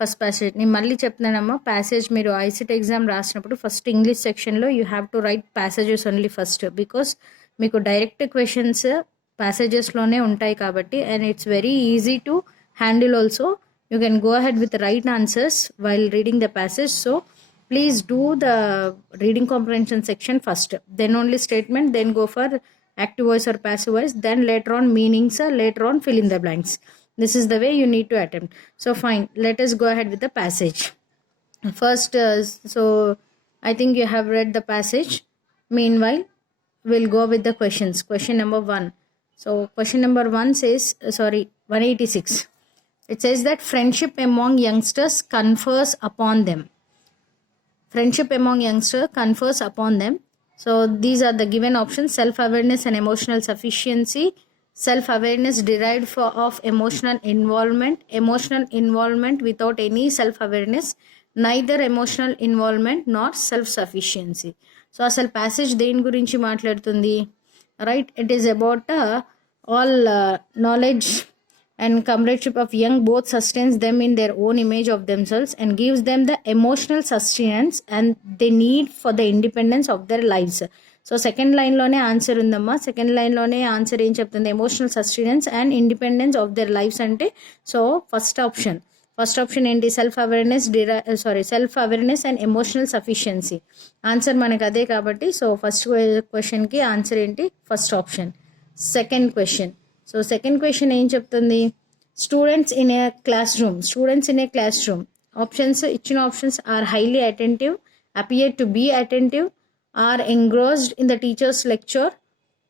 First passage నేను మళ్ళీ చెప్తున్నానమ్మా. Passage మీరు ఐసెట్ ఎగ్జామ్ రాసినప్పుడు ఫస్ట్ ఇంగ్లీష్ సెక్షన్లో you have to right passages only first, because మీకు డైరెక్ట్ క్వశ్చన్స్ ప్యాసేజెస్లోనే ఉంటాయి కాబట్టి, and it's very easy to handle also. You can go ahead with right answers while reading the passage. So please do the reading comprehension section first, then only statement, then go for active voice or passive voice, then later on meanings, later on fill in the blanks. This is the way you need to attempt. So fine, let us go ahead with the passage first. So I think you have read the passage. Meanwhile, we'll go with the questions. Question number 1. So question number 1 says 186. It says that friendship among youngsters confers upon them. Friendship among youngsters confers upon them. So these are the given options: self-awareness and emotional sufficiency, self-awareness derived of emotional involvement without any self-awareness, neither emotional involvement nor self-sufficiency. So asal passage దేని గురించి మాట్లాడుతుంది, right? It is about all knowledge and comradeship of young both sustains them in their own image of themselves and gives them the emotional sustenance and they need for the independence of their lives. So second లైన్లోనే answer ఉందమ్మా. Second లైన్లోనే answer ఏం చెప్తుంది, emotional sustenance and independence of their lives అంటే. So first option ఏంటి, self awareness and emotional sufficiency. Answer మనకు అదే కాబట్టి సో ఫస్ట్ క్వశ్చన్కి ఆన్సర్ ఏంటి, ఫస్ట్ ఆప్షన్. సెకండ్ క్వశ్చన్ ఏం చెప్తుంది, students in a classroom. Options ఇచ్చిన options are highly attentive, appear to be attentive, are engrossed in the teacher's lecture,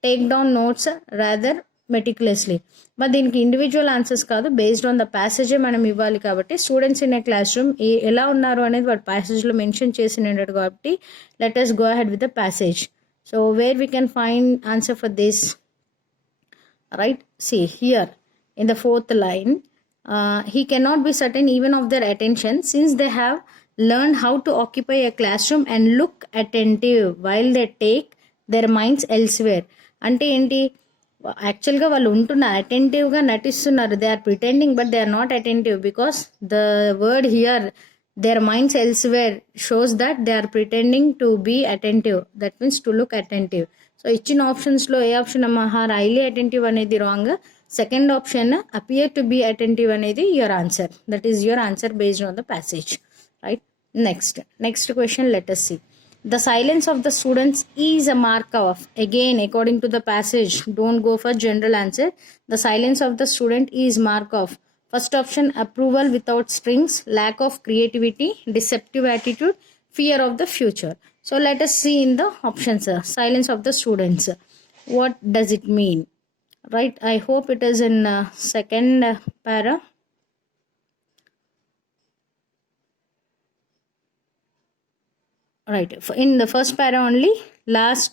take down notes rather meticulously. మరి దీనికి individual answers కాదు, based on the ప్యాసేజే మనం ఇవ్వాలి కాబట్టి students in a class room ఎలా ఉన్నారు అనేది వాడు ప్యాసేజ్లో మెన్షన్ చేసినాడు కాబట్టి let us go ahead with the passage. So where we can find answer for this, right? See here in the fourth line, he cannot be certain even of their attention since they have learned how to occupy a classroom and look attentive while they take their minds elsewhere. అంటే ఏంటి, యాక్చువల్గా వాళ్ళు అటెంటివ్గా నటిస్తున్నారు, they are pretending but they are not attentive because the word here their minds elsewhere shows that they are pretending to be attentive, that means to look attentive. So ఇచ్చిన ఆప్షన్స్లో ఏ option అమ్మా, హైలీ అటెంటివ్ అనేది wrong. Second option appear to be attentive అనేది your answer, that is your answer based on the passage, right? Next question, let us see. The silence of the students is a mark of, again according to the passage, don't go for general answer. The silence of the student is mark of, first option approval without strings, lack of creativity, deceptive attitude, fear of the future. So let us see in the options, silence of the students, what does it mean, right? I hope it is in second para. Right, in the first para only, last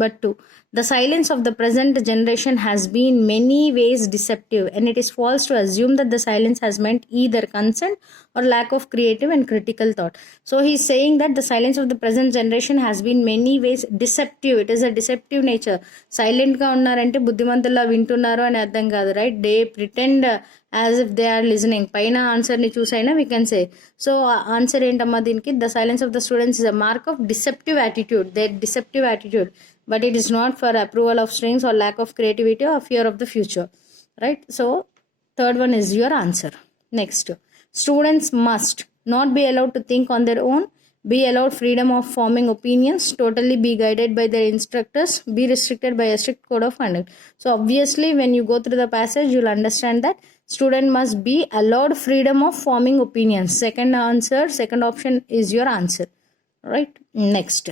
but two. The silence of the present generation has been many ways deceptive, and it is false to assume that the silence has meant either consent or lack of creative and critical thought. So he is saying that the silence of the present generation has been many ways deceptive. It is a deceptive nature. Silent ga unnarante buddhimantulla vintunnaru ani ardham kaadu, right? They pretend as if they are listening. Paina answer ni chusaina we can say. So answer entamma deeniki, the silence of the students is a mark of deceptive attitude, their deceptive attitude, but it is not for approval of strings or lack of creativity or fear of the future, right? So third one is your answer. Next, students must not be allowed to think on their own, be allowed freedom of forming opinions, totally be guided by their instructors, be restricted by a strict code of conduct. So obviously when you go through the passage you'll understand that student must be allowed freedom of forming opinions. Second option is your answer, right? Next,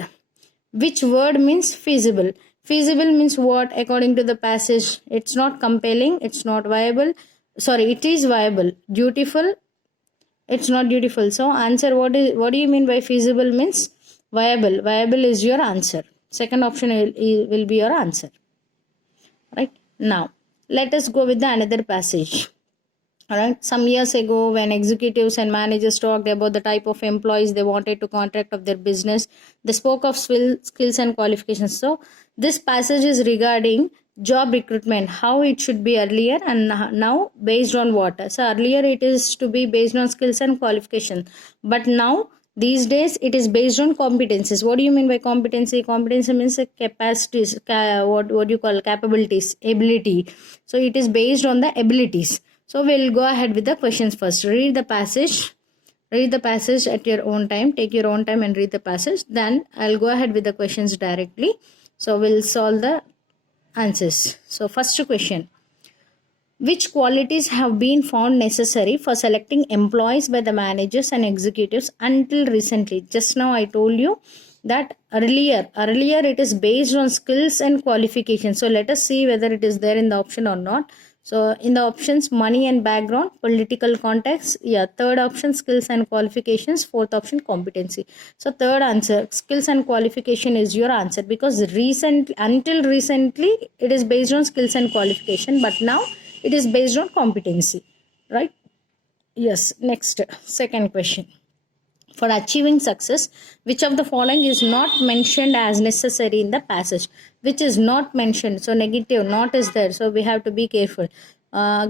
which word means feasible? Feasible means what according to the passage? It's not compelling, it's not viable, it is viable. Dutiful, it's not dutiful. So answer, what do you mean by feasible means viable? Viable is your answer. Second option will be your answer, right? Now let us go with the another passage. Alright, some years ago when executives and managers talked about the type of employees they wanted to contract of their business, they spoke of skills and qualifications. So this passage is regarding job recruitment, how it should be earlier and now based on what. So earlier it is to be based on skills and qualification, but now these days it is based on competencies. What do you mean by competency? Competency means capacities, what do you call capabilities, ability. So it is based on the abilities. So we'll go ahead with the questions first. Read the passage at your own time. Take your own time and read the passage. Then I'll go ahead with the questions directly. So we'll solve the answers. So first question, which qualities have been found necessary for selecting employees by the managers and executives until recently? Just now I told you that earlier it is based on skills and qualifications. So let us see whether it is there in the option or not. So in the options, money and background, political context, third option, skills and qualifications, fourth option, competency. So third answer, skills and qualification is your answer, because until recently it is based on skills and qualification, but now it is based on competency, right? Yes. Next, second question. For achieving success, which of the following is not mentioned as necessary in the passage? Which is not mentioned? So negative, not is there. So we have to be careful.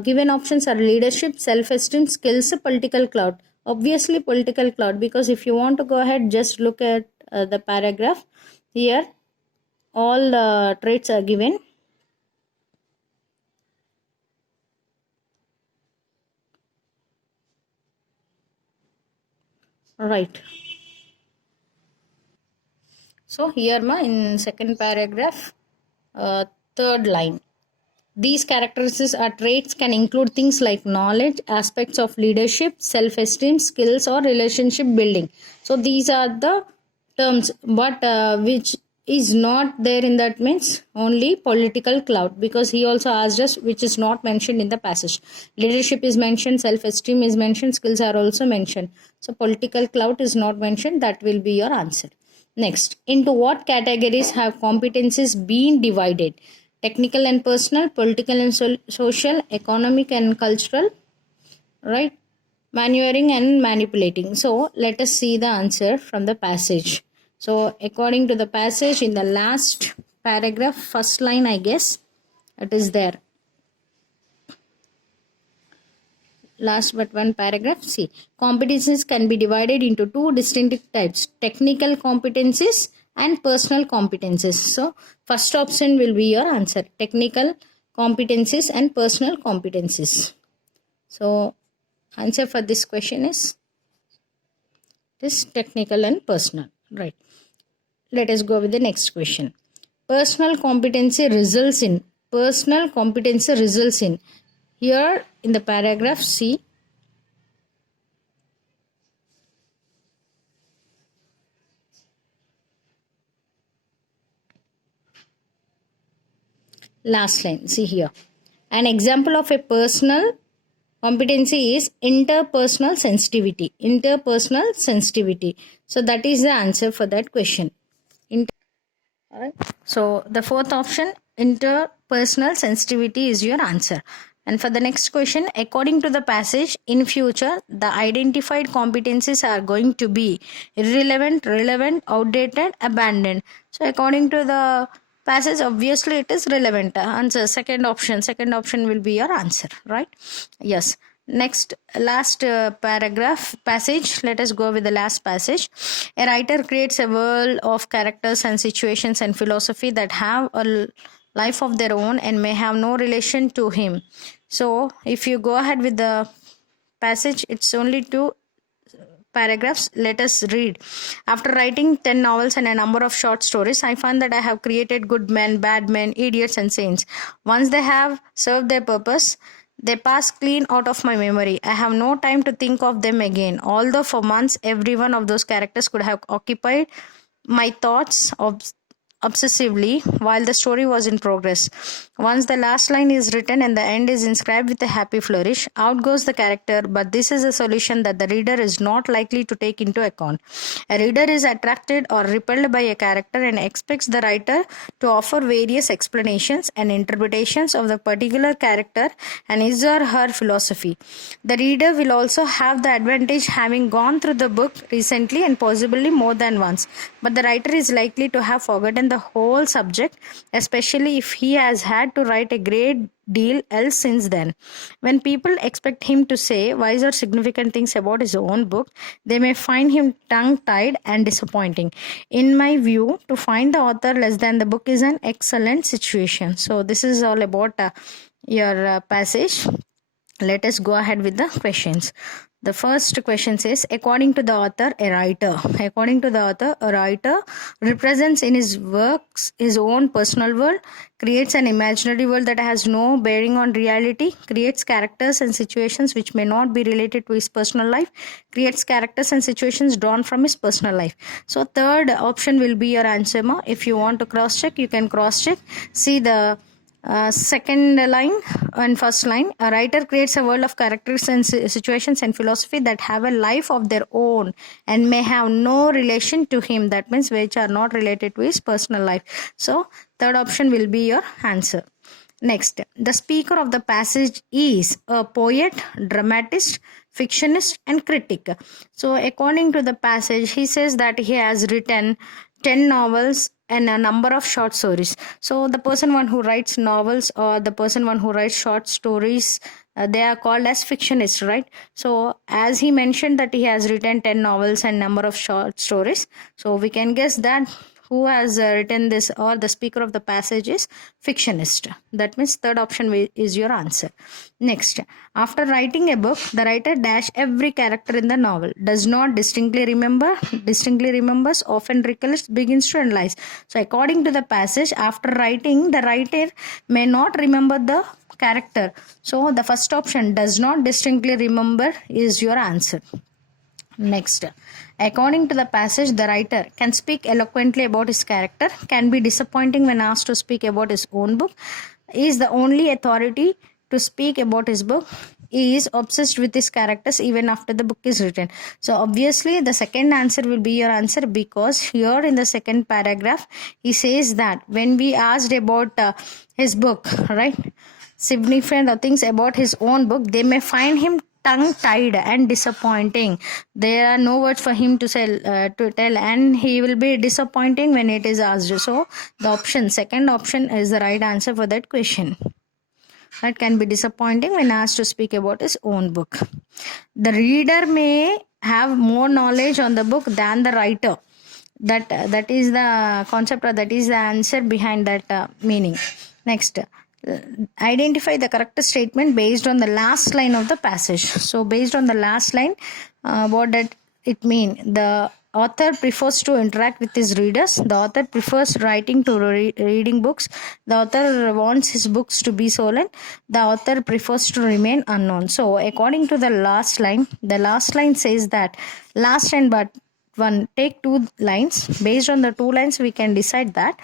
Given options are leadership, self-esteem, skills, political clout. Obviously political clout, because if you want to go ahead, just look at the paragraph. Here all the traits are given. Right. So here in second paragraph, third line, these characteristics or traits can include things like knowledge, aspects of leadership, self-esteem, skills, or relationship building. So these are the terms, but which is not there in that means only political clout, because he also asked us which is not mentioned in the passage. Leadership is mentioned, self-esteem is mentioned, skills are also mentioned. So political clout is not mentioned. That will be your answer. Next, into what categories have competencies been divided? Technical and personal, political and social, economic and cultural, right? Maneuvering and manipulating. So let us see the answer from the passage. So according to the passage, in the last paragraph, first line, I guess it is there. Last but one paragraph. See, competencies can be divided into two distinct types: technical competencies and personal competencies. So first option will be your answer: technical competencies and personal competencies. So answer for this question is this: technical and personal, right? Let us go with the next question. Personal competency results in. Here in the paragraph, see, last line, see here. An example of a personal competency is interpersonal sensitivity. So that is the answer for that question. Alright. So the fourth option, interpersonal sensitivity, is your answer. And for the next question, according to the passage, in future, the identified competencies are going to be irrelevant, relevant, outdated, abandoned. So according to the passage, obviously it is relevant. Answer, second option will be your answer, right? Yes. Next, last paragraph passage. Let us go with the last passage. A writer creates a world of characters and situations and philosophy that have a life of their own and may have no relation to him. So if you go ahead with the passage, it's only two paragraphs. Let us read. After writing 10 novels and a number of short stories, I find that I have created good men, bad men, idiots and saints. Once they have served their purpose, they pass clean out of my memory. I have no time to think of them again. Although for months every one of those characters could have occupied my thoughts obsessively while the story was in progress. Once the last line is written and the end is inscribed with a happy flourish, out goes the character, but this is a solution that the reader is not likely to take into account. A reader is attracted or repelled by a character and expects the writer to offer various explanations and interpretations of the particular character and his or her philosophy. The reader will also have the advantage having gone through the book recently and possibly more than once. but the writer is likely to have forgotten the whole subject, especially if he has had to write a great deal else since then. When people expect him to say wise or significant things about his own book, they may find him tongue-tied and disappointing. In my view, to find the author less than the book is an excellent situation. So this is all about your passage. Let us go ahead with the questions. The first question says, according to the author, a writer. According to the author, a writer represents in his works his own personal world, creates an imaginary world that has no bearing on reality, creates characters and situations which may not be related to his personal life, creates characters and situations drawn from his personal life. So third option will be your answer. If you want to cross check, you can cross check. See the second line and first line. A writer creates a world of characters and situations and philosophy that have a life of their own and may have no relation to him. That means which are not related to his personal life. So third option will be your answer. Next, the speaker of the passage is a poet, dramatist, fictionist and critic. So according to the passage, he says that he has written 10 novels and a number of short stories. So the person one who writes novels or the person one who writes short stories, they are called as fictionists, right? So as he mentioned that he has written 10 novels and number of short stories, so we can guess that who has written this or the speaker of the passage is fictionist. That means third option is your answer. Next, after writing a book, the writer dash every character in the novel, does not distinctly remembers, often recollects, begins to analyze. So according to the passage, after writing, the writer may not remember the character. So the first option, does not distinctly remember, is your answer. Next, according to the passage, the writer can speak eloquently about his character, can be disappointing when asked to speak about his own book, is the only authority to speak about his book, is obsessed with his characters even after the book is written. So obviously the second answer will be your answer, because here in the second paragraph he says that when we asked about his book, right, significant things about his own book, they may find him tongue-tied and disappointing. There are no words for him to tell, and he will be disappointing when it is asked. So the second option is the right answer for that question. That can be disappointing when asked to speak about his own book. The reader may have more knowledge on the book than the writer. That is the concept, or that is the answer behind that meaning. Next, identify the correct statement based on the last line of the passage. So based on the last line, what did it mean? The author prefers to interact with his readers. The author prefers writing to reading books. The author wants his books to be stolen. The author prefers to remain unknown. So according to the last line says that last and but one, take two lines. Based on the two lines, we can decide that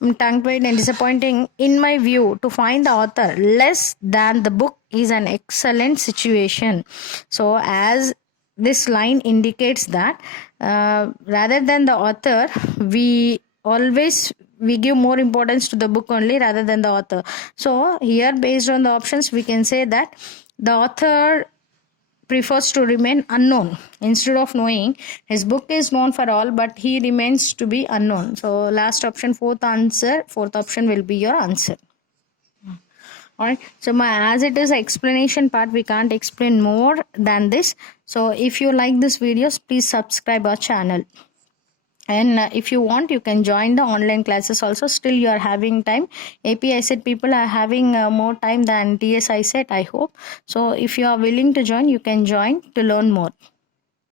tongue-tied and disappointing. In my view, to find the author less than the book is an excellent situation. So as this line indicates that rather than the author, we give more importance to the book only rather than the author. So here, based on the options, we can say that the author prefers to remain unknown instead of knowing. His book is known for all, but he remains to be unknown. So last option, fourth option will be your answer. Alright, so as it is an explanation part, we can't explain more than this. So if you like this videos, please subscribe our channel. And if you want, you can join the online classes also. Still you are having time. API set people are having more time than TSI set, I hope. So if you are willing to join, you can join to learn more.